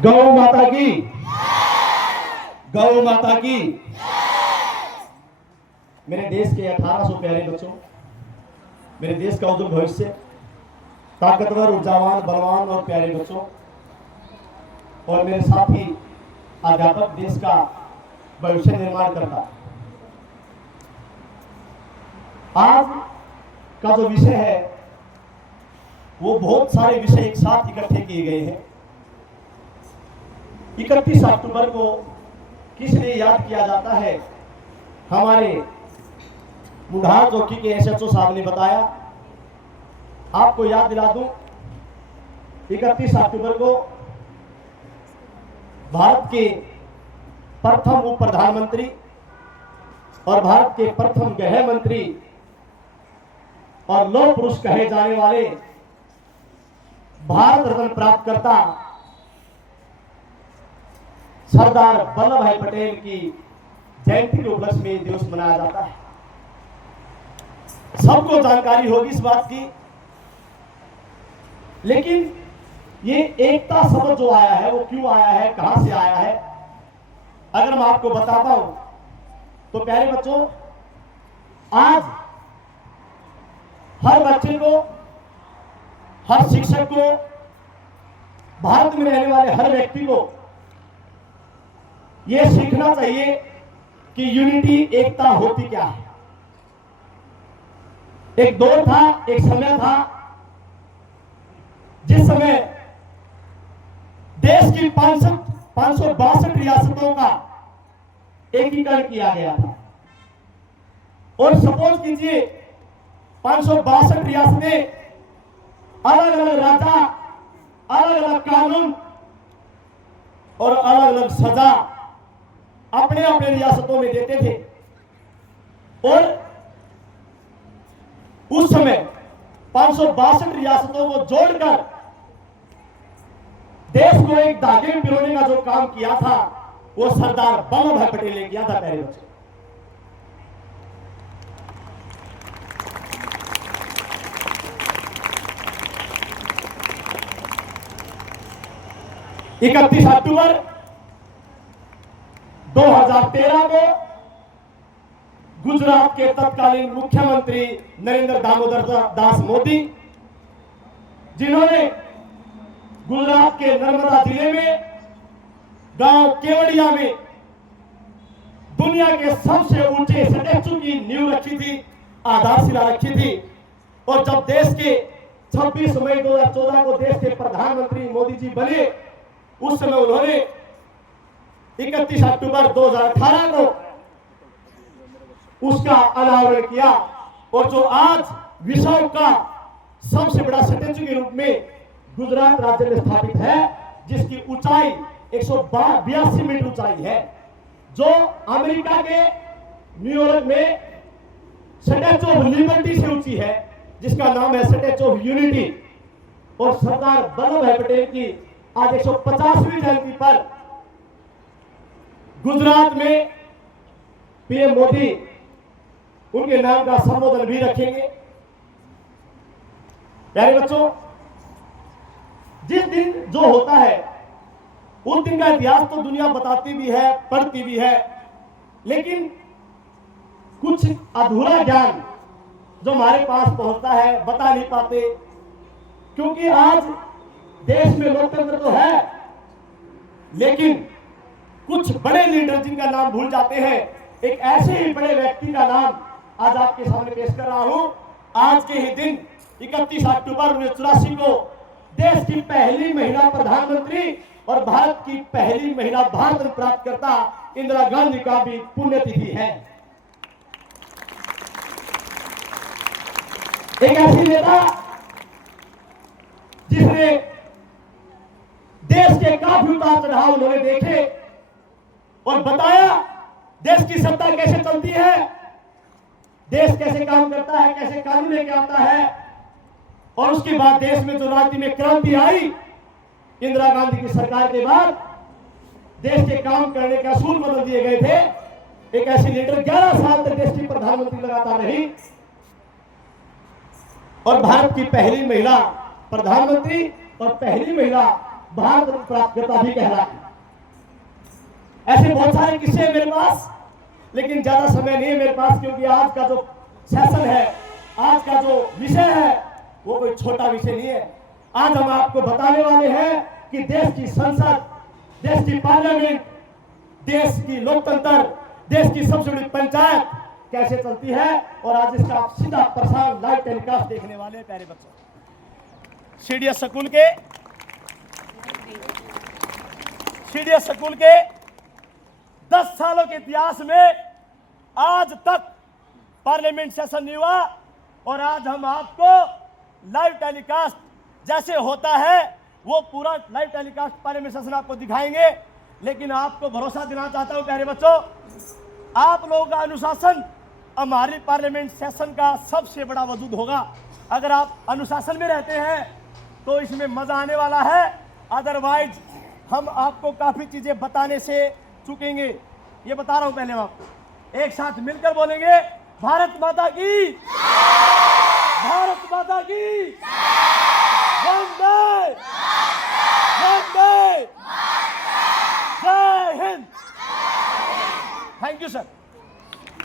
गौ माता की, गौ माता की। मेरे देश के 1800 प्यारे बच्चों, मेरे देश का उज्जवल भविष्य, ताकतवर, ऊर्जावान, बलवान और प्यारे बच्चों, और मेरे साथी अध्यापक, देश का भविष्य निर्माण करता। आज का जो विषय है वो बहुत सारे विषय एक साथ इकट्ठे किए गए हैं। 31 अक्टूबर को किस लिए याद किया जाता है? हमारे बुढ़ार चौकी के एसएचओ साहब ने बताया। आपको याद दिला दूं, 31 अक्टूबर को भारत के प्रथम उप प्रधानमंत्री और भारत के प्रथम गृह मंत्री और लौह पुरुष कहे जाने वाले भारत रत्न प्राप्त करता सरदार वल्लभ भाई पटेल की जयंती के उपलक्ष्य में दिवस मनाया जाता है। सबको जानकारी होगी इस बात की, लेकिन ये एकता शब्द जो आया है वो क्यों आया है, कहां से आया है, अगर मैं आपको बताता हूं तो प्यारे बच्चों, आज हर बच्चे को, हर शिक्षक को, भारत में रहने वाले हर व्यक्ति को यह सीखना चाहिए कि यूनिटी, एकता होती क्या है। एक दौर था, एक समय था जिस समय देश की 562 रियासतों का एकीकरण किया गया था। और सपोज कीजिए 562 रियासतें, अलग अलग राजा, अलग अलग कानून और अलग अलग सजा अपने अपने रियासतों में देते थे। और उस समय 562 रियासतों को जोड़कर देश को एक धागे में पिरोने का जो काम किया था वो सरदार वल्लभ भाई पटेल ने किया था। प्यारे बच्चों, इकतीस अक्टूबर 2013 को गुजरात के तत्कालीन मुख्यमंत्री नरेंद्र दामोदर दास मोदी, जिन्होंने गुजरात के नर्मदा जिले में गांव केवड़िया में दुनिया के सबसे ऊंचे स्टैचू की नींव रखी थी, आधारशिला रखी थी। और जब देश के 26 मई 2014 को देश के प्रधानमंत्री मोदी जी बने, उस समय उन्होंने 31 अक्टूबर 2018 को उसका अनावरण किया। और जो आज विश्व का सबसे बड़ा स्टैचू के रूप में गुजरात राज्य में स्थापित है, जिसकी ऊंचाई 182 मीटर ऊंचाई है, जो अमेरिका के न्यूयॉर्क में स्टैचू ऑफ लिबर्टी से ऊंची है, जिसका नाम है स्टैचू ऑफ यूनिटी। और सरदार वल्लभ भाई पटेल की आज 150वीं जयंती पर गुजरात में पीएम मोदी उनके नाम का संबोधन भी रखेंगे। प्यारे बच्चों, जिस दिन जो होता है उस दिन का इतिहास तो दुनिया बताती भी है, पढ़ती भी है, लेकिन कुछ अधूरा ज्ञान जो हमारे पास पहुंचता है बता नहीं पाते। क्योंकि आज देश में लोकतंत्र तो है, लेकिन कुछ बड़े लीडर जिनका नाम भूल जाते हैं। एक ऐसे ही बड़े व्यक्ति का नाम आज आपके सामने पेश कर रहा हूं। आज के ही दिन 31 अक्टूबर 1984 को देश की पहली महिला प्रधानमंत्री और भारत की पहली महिला भारत रत्न प्राप्त करता इंदिरा गांधी का भी पुण्यतिथि है। एक ऐसी नेता जिसने देश के काफी उतार चढ़ाव उन्होंने देखे और बताया देश की सत्ता कैसे चलती है, देश कैसे काम करता है, कैसे कानून लेके आता है। और उसके बाद देश में जो राजनीति में क्रांति आई इंदिरा गांधी की सरकार के बाद, देश के काम करने के असूल बदल दिए गए थे। एक ऐसी लीडर 11 साल तक देश की प्रधानमंत्री लगातार रही और भारत की पहली महिला प्रधानमंत्री और पहली महिला भारत रत्न प्राप्त करता भी कहलाता है। ऐसे बहुत सारे किस्से हैं मेरे पास, लेकिन ज्यादा समय नहीं है मेरे पास, क्योंकि आज का जो सेशन है, आज का जो विषय है, वो कोई छोटा विषय नहीं है। आज हम आपको बताने वाले हैं कि देश की संसद, देश की पार्लियामेंट, देश की लोकतंत्र, देश की सबसे बड़ी पंचायत कैसे चलती है, और आज इसका आप सीधा प्रसारण लाइव टेलीकास्ट देखने वाले हैं प्यारे बच्चों। सीडीएस स्कूल के 10 सालों के इतिहास में आज तक पार्लियामेंट सेशन नहीं हुआ, और आज हम आपको लाइव टेलीकास्ट जैसे होता है वो पूरा लाइव टेलीकास्ट पार्लियामेंट सेशन आपको दिखाएंगे। लेकिन आपको भरोसा देना चाहता हूं प्यारे बच्चों, आप लोगों का अनुशासन हमारी पार्लियामेंट सेशन का सबसे बड़ा वजूद होगा। अगर आप अनुशासन में रहते हैं तो इसमें मजा आने वाला है, अदरवाइज हम आपको काफी चीजें बताने से चुकेंगे। ये बता रहा हूं पहले हम आपको, एक साथ मिलकर बोलेंगे, भारत माता की, भारत माता की।